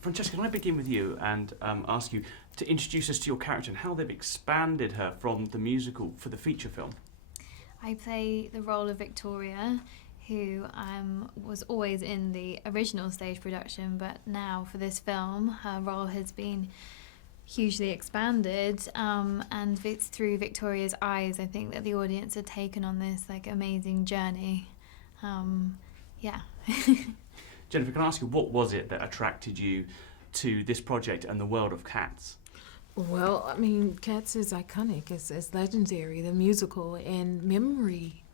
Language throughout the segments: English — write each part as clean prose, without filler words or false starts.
Francesca, can I begin with you and ask you to introduce us to your character and how they've expanded her from the musical for the feature film? I play the role of Victoria, who was always in the original stage production, but now for this film, her role has been hugely expanded, and it's through Victoria's eyes, I think, that the audience are taken on this amazing journey. Yeah. Jennifer, can I ask you, what was it that attracted you to this project and the world of Cats? Well, I mean, Cats is iconic. It's legendary. The musical and Memory,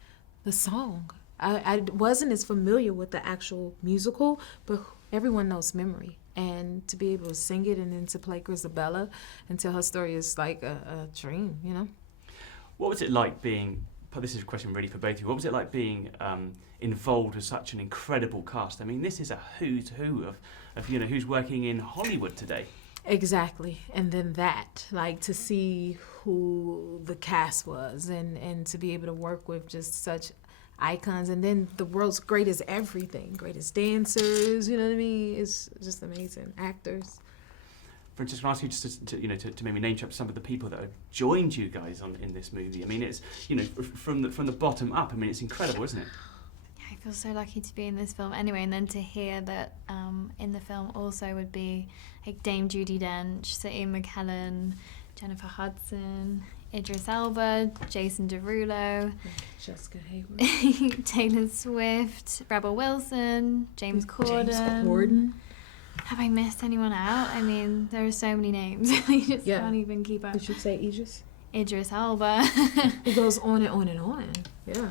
the song. I wasn't as familiar with the actual musical, but everyone knows Memory. And to be able to sing it and then to play Grisabella and tell her story is like a dream, you know? What was it like being, this is a question really for both of you, what was it like being involved with such an incredible cast? I mean, this is a who's who of who's working in Hollywood today. Exactly. And then to see who the cast was and to be able to work with just such icons, and then the world's greatest everything, greatest dancers, you know what I mean? It's just amazing. Actors. Francesca, can I ask you just to maybe name check some of the people that have joined you guys in this movie? I mean, it's, from the bottom up, I mean, it's incredible, isn't it? I feel so lucky to be in this film anyway, and then to hear that in the film also would be Dame Judi Dench, Sir Ian McKellen, Jennifer Hudson, Idris Elba, Jason Derulo, Francesca Hayward, Taylor Swift, Rebel Wilson, James Corden. James Corden. Have I missed anyone out? I mean, there are so many names. I just can't even keep up. You should say Idris. Idris Elba. It goes on and on and on. Yeah.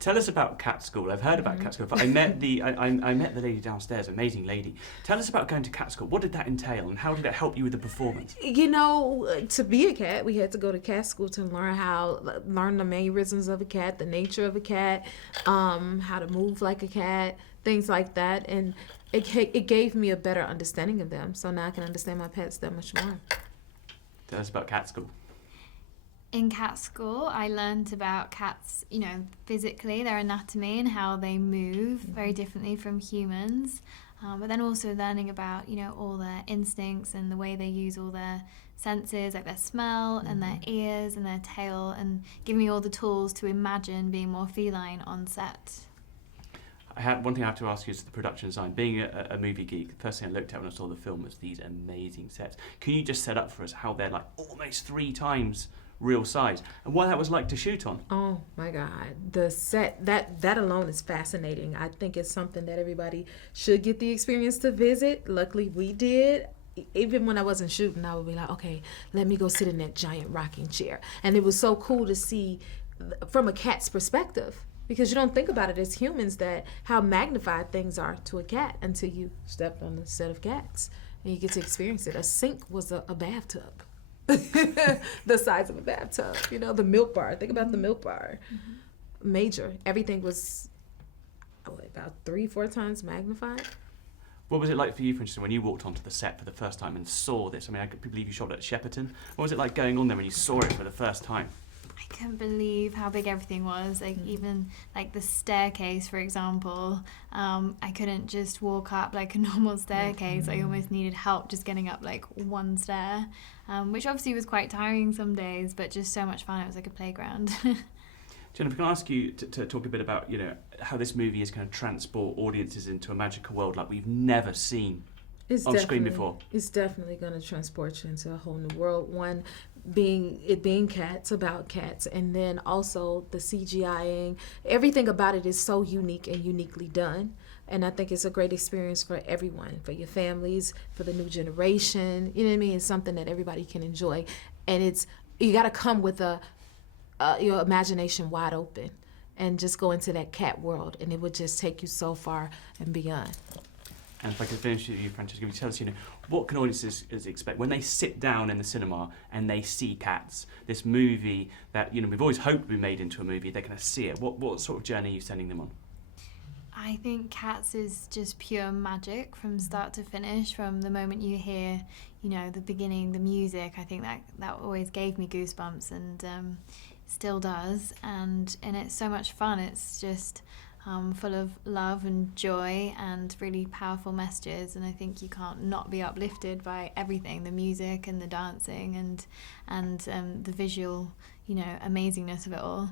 Tell us about Cat School. I've heard about Cat School. I met the lady downstairs, amazing lady. Tell us about going to Cat School. What did that entail, and how did it help you with the performance? To be a cat, we had to go to Cat School to learn the mannerisms of a cat, the nature of a cat, how to move like a cat, things like that, and it gave me a better understanding of them. So now I can understand my pets that much more. Tell us about Cat School. In Cat School, I learned about cats, physically, their anatomy and how they move very differently from humans. But then also learning about, all their instincts and the way they use all their senses, like their smell and their ears and their tail, and giving me all the tools to imagine being more feline on set. One thing I have to ask you is the production design. Being a movie geek, the first thing I looked at when I saw the film was these amazing sets. Can you just set up for us how they're like almost 3 times real size, and what that was like to shoot on? Oh my God, the set, that alone is fascinating. I think it's something that everybody should get the experience to visit. Luckily we did. Even when I wasn't shooting, I would be like, okay, let me go sit in that giant rocking chair. And it was so cool to see from a cat's perspective, because you don't think about it as humans, that how magnified things are to a cat until you step on the set of Cats and you get to experience it. A sink was a bathtub. The size of a bathtub, the milk bar. Think about the milk bar. Major. Everything was about 3-4 times magnified. What was it like for you, Francesca, when you walked onto the set for the first time and saw this? I mean, I believe you shot at Shepperton. What was it like going on there when you saw it for the first time? I couldn't believe how big everything was. Even the staircase, for example, I couldn't just walk up like a normal staircase. I almost needed help just getting up one stair, which obviously was quite tiring some days, but just so much fun. It was like a playground. Jennifer, can I ask you to talk a bit about how this movie is going to transport audiences into a magical world like we've never seen on screen before? It's definitely going to transport you into a whole new world. One, being cats, about cats, and then also the CGIing. Everything about it is so unique and uniquely done. And I think it's a great experience for everyone, for your families, for the new generation. You know what I mean? It's something that everybody can enjoy. And you got to come with your imagination wide open and just go into that cat world, and it would just take you so far and beyond. And if I could finish with you, Francesca, can you tell us, what can audiences expect when they sit down in the cinema and they see Cats, this movie that, we've always hoped would be made into a movie, they're going to see it. What sort of journey are you sending them on? I think Cats is just pure magic from start to finish. From the moment you hear, the beginning, the music, I think that always gave me goosebumps, and still does. And it's so much fun. It's just full of love and joy and really powerful messages. And I think you can't not be uplifted by everything, the music and the dancing and the visual, amazingness of it all.